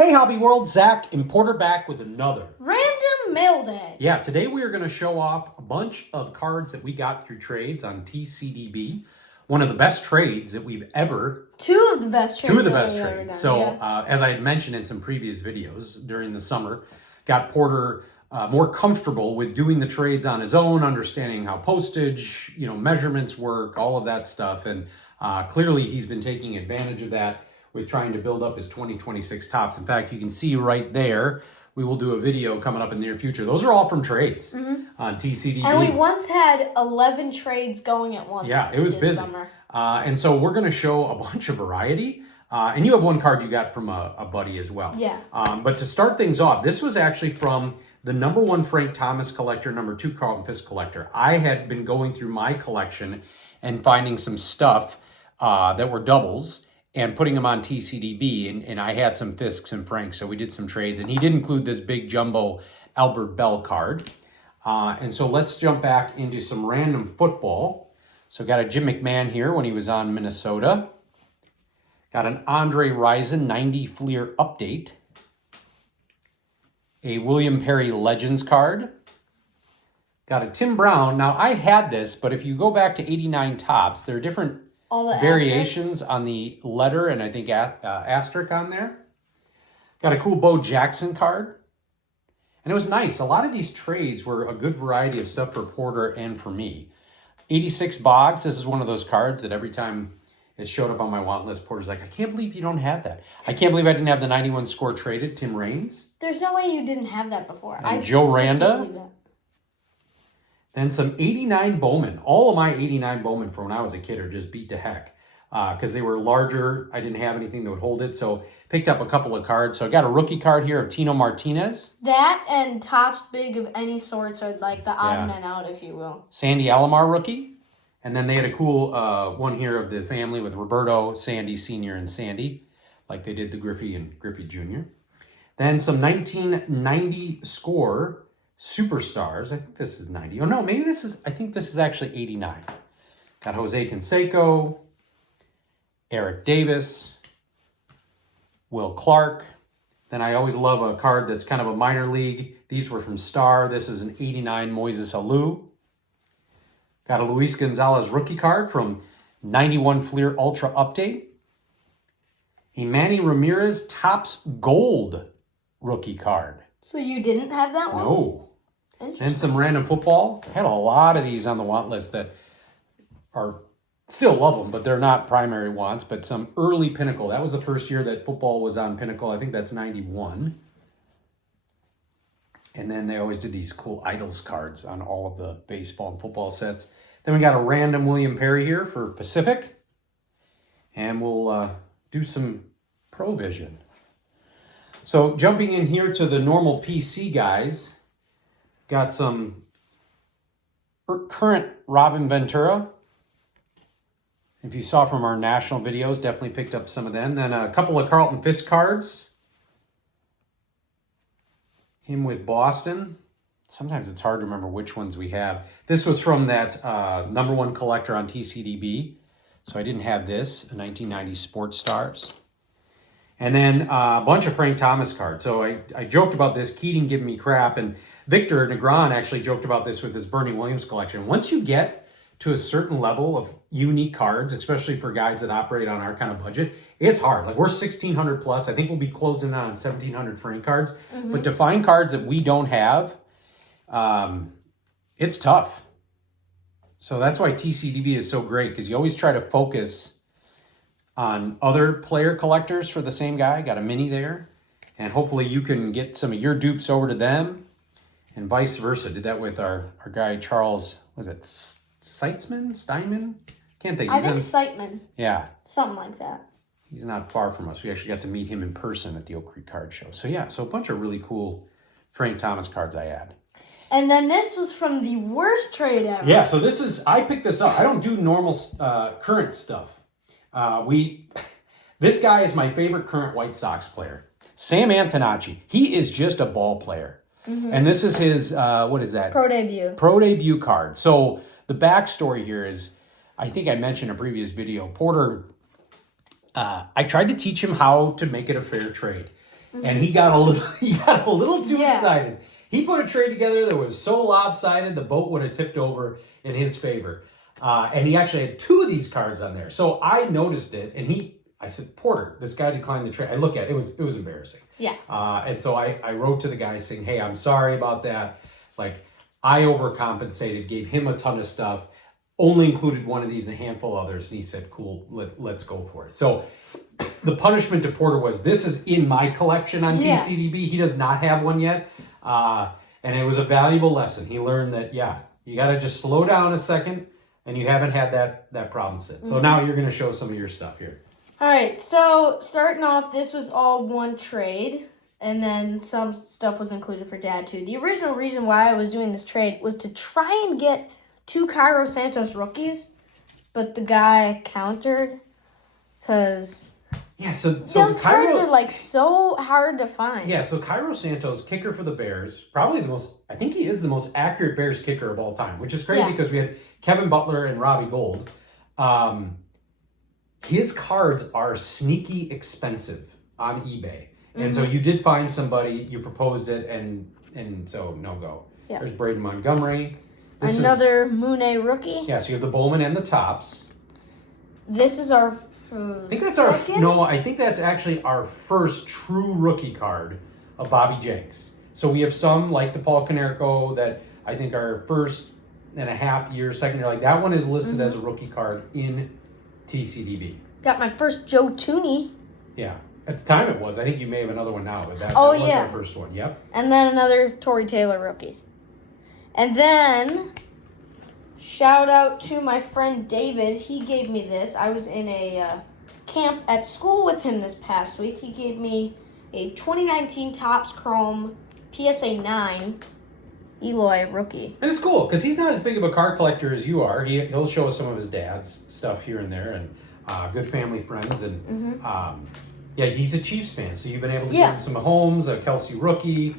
Hey Hobby World, Zach and Porter back with another Random Mail Day. Yeah, today we are going to show off a bunch of cards that we got through trades on TCDB. One of the best trades that we've ever... Two of the best trades. So, as I had mentioned in some previous videos during the summer, got Porter more comfortable with doing the trades on his own, understanding how postage, measurements work, all of that stuff. And clearly he's been taking advantage of that with trying to build up his 2026 tops. In fact, you can see right there, we will do a video coming up in the near future. Those are all from trades on TCDB. And we once had 11 trades going at once. Yeah, it was busy. Summer. And so we're going to show a bunch of variety. And you have one card you got from a buddy as well. Yeah. But to start things off, this was actually from the #1 Frank Thomas collector, #2 Carlton Fisk collector. I had been going through my collection and finding some stuff that were doubles and putting them on TCDB, and I had some Fisks and Franks, so we did some trades, and he did include this big jumbo Albert Bell card. And so let's jump back into some random football. So got a Jim McMahon here when he was on Minnesota. Got an Andre Rison 90 Fleer update. A William Perry Legends card. Got a Tim Brown. Now I had this, but if you go back to 89 tops, there are different variations on the letter, and I think asterisk on there. Got a cool Bo Jackson card. And it was nice. A lot of these trades were a good variety of stuff for Porter and for me. 86 Boggs. This is one of those cards that every time it showed up on my want list, Porter's like, I can't believe you don't have that. I can't believe I didn't have the 91 score traded, Tim Raines. There's no way you didn't have that before. And Joe Randa. Then some 89 Bowman. All of my 89 Bowman from when I was a kid are just beat to heck because they were larger. I didn't have anything that would hold it, so picked up a couple of cards. So I got a rookie card here of Tino Martinez. That and tops big of any sorts are like the odd men out, if you will. Sandy Alomar rookie. And then they had a cool one here of the family with Roberto, Sandy Sr., and Sandy, like they did the Griffey and Griffey Jr. Then some 1990 score Superstars. I think this is 90. Oh, no, maybe this is, I think this is actually 89. Got Jose Canseco, Eric Davis, Will Clark. Then I always love a card that's kind of a minor league. These were from Star. This is an 89 Moises Alou. Got a Luis Gonzalez rookie card from 91 Fleer Ultra Update. A Manny Ramirez Topps Gold rookie card. So you didn't have that one? No. And some random football. Had a lot of these on the want list that are, still love them, but they're not primary wants. But some early Pinnacle. That was the first year that football was on Pinnacle. I think that's 91. And then they always did these cool Idols cards on all of the baseball and football sets. Then we got a random William Perry here for Pacific. And we'll do some Provision. So jumping in here to the normal PC guys, got some current Robin Ventura. If you saw from our national videos, definitely picked up some of them. Then a couple of Carlton Fisk cards. Him with Boston. Sometimes it's hard to remember which ones we have. This was from that #1 collector on TCDB. So I didn't have this, a 1990 Sports Stars. And then a bunch of Frank Thomas cards. So I joked about this, Keating giving me crap, and Victor Negron actually joked about this with his Bernie Williams collection. Once you get to a certain level of unique cards, especially for guys that operate on our kind of budget, it's hard. Like we're 1,600 plus. I think we'll be closing on 1,700 Frank cards. But to find cards that we don't have, it's tough. So that's why TCDB is so great, because you always try to focus on other player collectors for the same guy. Got a mini there. And hopefully you can get some of your dupes over to them and vice versa. Did that with our guy Charles, was it Steinman? Can't think. I think Sightman. Yeah. Something like that. He's not far from us. We actually got to meet him in person at the Oak Creek Card Show. So yeah, so a bunch of really cool Frank Thomas cards I had. And then this was from the worst trade ever. Yeah, so this is, I picked this up. I don't do normal current stuff. This guy is my favorite current White Sox player. Sam Antonacci. He is just a ball player. And this is his, what is that? Pro debut. Pro debut card. So the backstory here is, I think I mentioned in a previous video, Porter, I tried to teach him how to make it a fair trade. and he got a little too excited. He put a trade together that was so lopsided the boat would have tipped over in his favor. And he actually had 2 of these cards on there. So I noticed it, and I said, Porter, this guy declined the trade. I look at it, it was embarrassing. Yeah. And so I wrote to the guy saying, hey, I'm sorry about that. Like, I overcompensated, gave him a ton of stuff, only included one of these and a handful of others. And he said, cool, let's go for it. So the punishment to Porter was, this is in my collection on TCDB. He does not have one yet. And it was a valuable lesson. He learned that, you got to just slow down a second, and you haven't had that problem since. So now you're going to show some of your stuff here. All right, so starting off, this was all one trade, and then some stuff was included for Dad, too. The original reason why I was doing this trade was to try and get 2 Cairo Santos rookies, but the guy countered, because so those cards are, like, so hard to find. Yeah, so Cairo Santos, kicker for the Bears, probably I think he is the most accurate Bears kicker of all time, which is crazy because we had Kevin Butler and Robbie Gould. His cards are sneaky expensive on eBay. And so you did find somebody, you proposed it, and so no go. Yeah. There's Braden Montgomery. Another Mooney rookie. Yeah, so you have the Bowman and the Topps. This is our I think that's actually our first true rookie card of Bobby Jenks. So we have some, like the Paul Konerko, that I think are first and a half year, second year. Like that one is listed as a rookie card in TCDB. Got my first Joe Tooney. Yeah. At the time it was. I think you may have another one now, but that was our first one. Yep. And then another Torrey Taylor rookie. And then, shout out to my friend David. He gave me this. I was in a camp at school with him this past week. He gave me a 2019 Topps Chrome PSA 9 Eloy rookie. And it's cool because he's not as big of a card collector as you are. He'll show us some of his dad's stuff here and there, and good family friends. And he's a Chiefs fan, so you've been able to give him some Mahomes, a Kelsey rookie.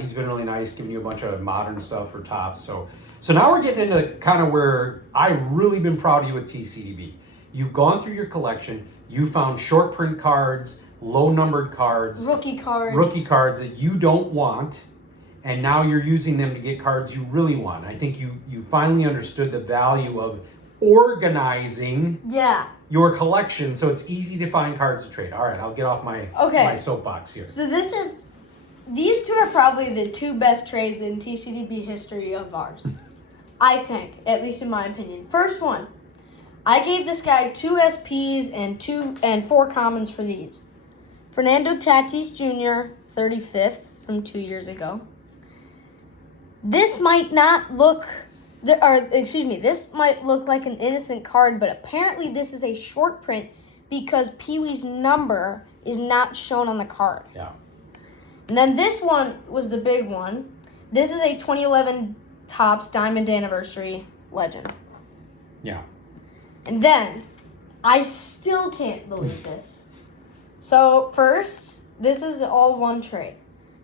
He's been really nice, giving you a bunch of modern stuff for Topps. So now we're getting into kind of where I've really been proud of you with TCDB. You've gone through your collection. You found short print cards, low numbered cards, rookie cards that you don't want, and now you're using them to get cards you really want. I think you finally understood the value of organizing your collection so it's easy to find cards to trade. All right, I'll get off my soapbox here. So these 2 are probably the 2 best trades in TCDB history of ours. I think, at least in my opinion. First one, I gave this guy 2 SPs and 4 commons for these. Fernando Tatis Jr., 35th from 2 years ago. This might look like an innocent card, but apparently this is a short print because Pee-wee's number is not shown on the card. Yeah. And then this one was the big one. This is a 2011 Topps Diamond Anniversary Legend. Yeah. And then, I still can't believe this. So, first, this is all one trade.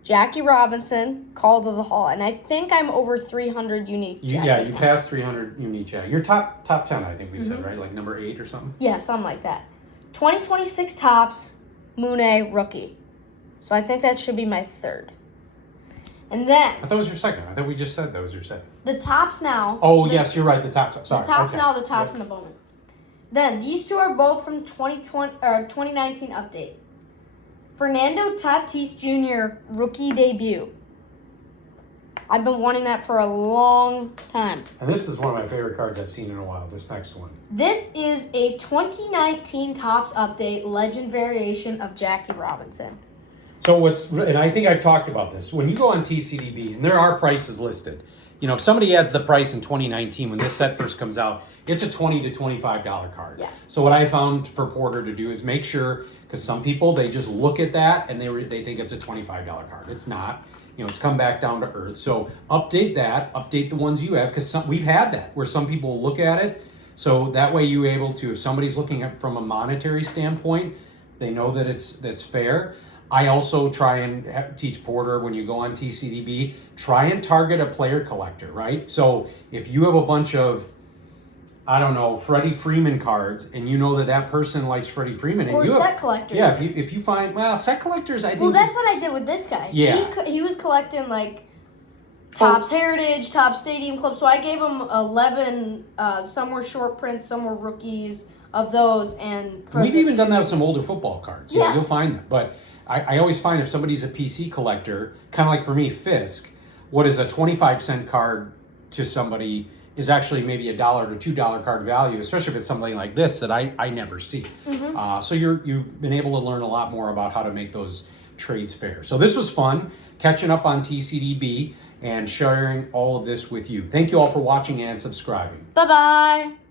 Jackie Robinson, Call to the Hall. And I think I'm over 300 unique Jackies. You passed 300 unique Jackies. You're top 10, I think we said, right? Like number 8 or something? Yeah, something like that. 2026 Topps, Mooney rookie. So I think that should be my 3rd. And then... I thought it was your 2nd. I thought we just said that was your 2nd. The Topps now... Oh, yes, you're right. The Topps. Sorry. The Topps now, the Topps and the Bowman. Then, these 2 are both from 2019 update. Fernando Tatis Jr. rookie debut. I've been wanting that for a long time. And this is one of my favorite cards I've seen in a while, this next one. This is a 2019 Topps update legend variation of Jackie Robinson. So and I think I've talked about this, when you go on TCDB, and there are prices listed, if somebody adds the price in 2019 when this set first comes out, it's a $20 to $25 card. Yeah. So what I found for Porter to do is make sure, because some people, they just look at that and they think it's a $25 card. It's not. It's come back down to earth. So update the ones you have, because we've had that where some people look at it. So that way you're able to, if somebody's looking at from a monetary standpoint, they know that that's fair. I also try and teach Porter, when you go on TCDB, try and target a player collector, right? So if you have a bunch of I don't know, Freddie Freeman cards, and you know that person likes Freddie Freeman, and Or you set collectors. Yeah, if you find set collectors, I think. Well, that's what I did with this guy. Yeah. He was collecting like Topps Heritage, Topps Stadium Club. So I gave him 11. Some were short prints, some were rookies of those, and we've even done that with some older football cards. Yeah, you'll find them. But I always find if somebody's a PC collector, kind of like for me, Fisk, what is a 25-cent card to somebody is actually maybe $1 to $2 card value, especially if it's something like this that I never see. So you've been able to learn a lot more about how to make those trades fair. So this was fun, catching up on TCDB and sharing all of this with you. Thank you all for watching and subscribing. Bye-bye.